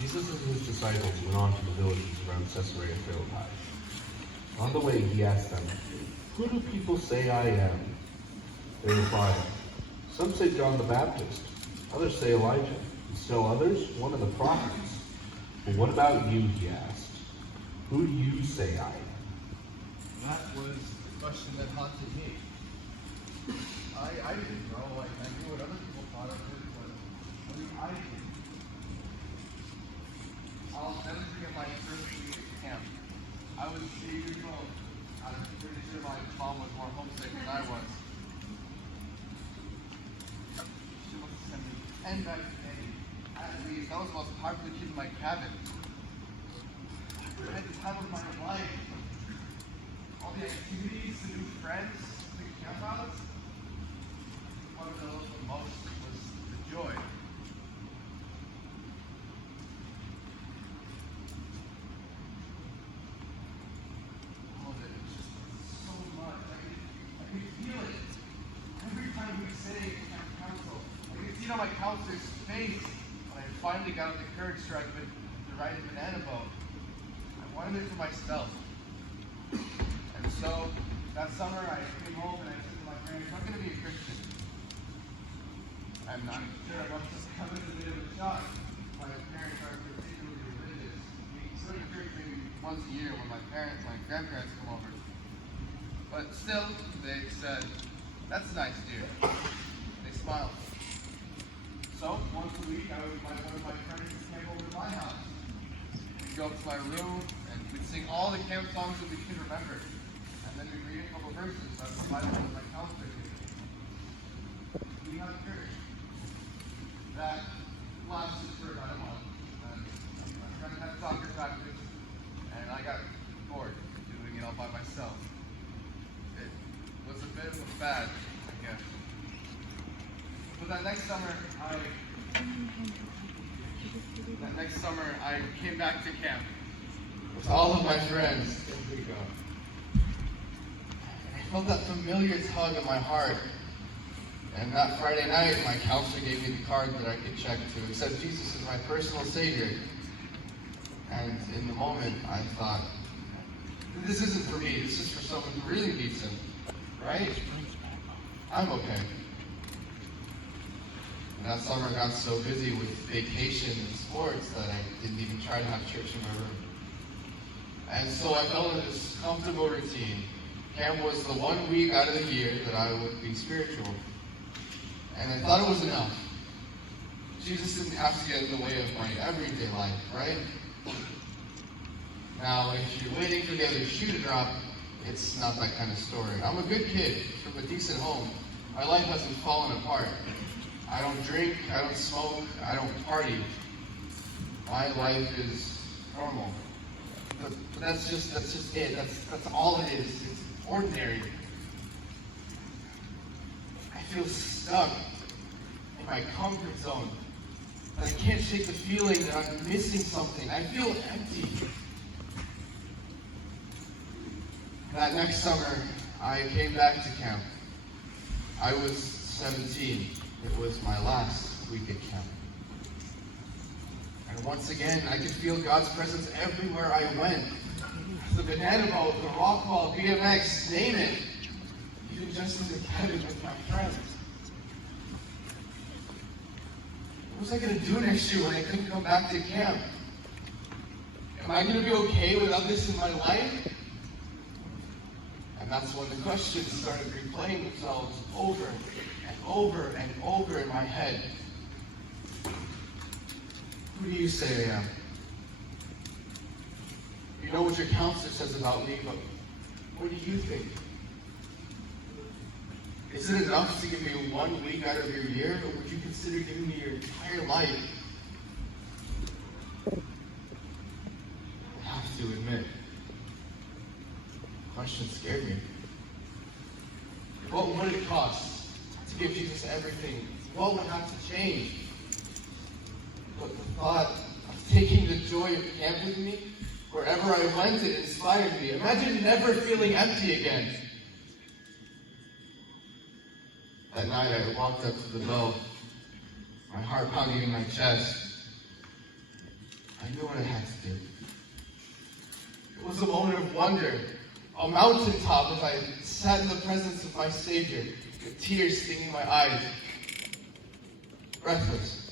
Jesus and his disciples went on to the villages around Caesarea Philippi. On the way, he asked them, "Who do people say I am?" They replied, "Some say John the Baptist, others say Elijah, and still others, one of the prophets." "But what about you?" he asked. "Who do you say I am?" That was the question that haunted me. I didn't know. I knew what other people thought of it, but what do I think? I'll never forget my first week at camp. I was 8 years old. I'm pretty sure my mom was more homesick than I was. She must have sent me 10 bags a day. At least, I was the most popular kid in my cabin. I had the time of my life. All the activities, the new friends, the campouts. One of those the most was the joy. All of it was just so much. I could feel it. Every time we sang at camp council, I could see it on my counselor's face when I finally got the courage to ride a banana boat. I wanted it for myself. And so, that summer I came home and I said to my parents, "I'm going to be a Christian." I'm not sure I must have come as a bit of a shock. My parents are particularly religious. We go to church maybe once a year when my grandparents come over. But still, they said, "That's nice, dear." They smiled. So, once a week I would invite one of my friends to camp over to my house. We'd go up to my room and we'd sing all the camp songs that we could remember. And then we'd read a couple verses out of the Bible that my counselor gave me. We had church. That lasted for about a month. And my friend had soccer practice, and I got bored doing it all by myself. It was a bit of a fad, I guess. But that next summer, I came back to camp with all of my friends. Here we go. I felt that familiar tug in my heart. And that Friday night, my counselor gave me the card that I could check to accept Jesus as my personal Savior. And in the moment, I thought, this isn't for me. This is for someone who really needs Him, right? I'm okay. And that summer, I got so busy with vacation and sports that I didn't even try to have church in my room. And so I fell into this comfortable routine. Camp was the 1 week out of the year that I would be spiritual. And I thought it was enough. Jesus didn't have to get in the way of my everyday life, right? Now, if you're waiting for the other shoe to drop, it's not that kind of story. I'm a good kid from a decent home. My life hasn't fallen apart. I don't drink, I don't smoke, I don't party. My life is normal. But that's just it. That's all it is. It's ordinary. I feel stuck in my comfort zone. I can't shake the feeling that I'm missing something. I feel empty. That next summer, I came back to camp. I was 17. It was my last week at camp. And once again, I could feel God's presence everywhere I went. The banana boat, the rock wall, BMX, name it. Even just in the cabin with my friends. What was I going to do next year when I couldn't come back to camp? Am I going to be okay without this in my life? And that's when the questions started replaying themselves over and over and over in my head. Who do you say I am? You know what your counselor says about me, but what do you think? Is it enough to give me 1 week out of your year, or would you consider giving me your entire life? I have to admit, the question scared me. What would it cost to give Jesus everything? What would have to change? But the thought of taking the joy of camp with me, wherever I went, it inspired me. Imagine never feeling empty again. That night I walked up to the bell, my heart pounding in my chest. I knew what I had to do. It was a moment of wonder, a mountaintop as I sat in the presence of my Savior, with tears stinging my eyes. Breathless,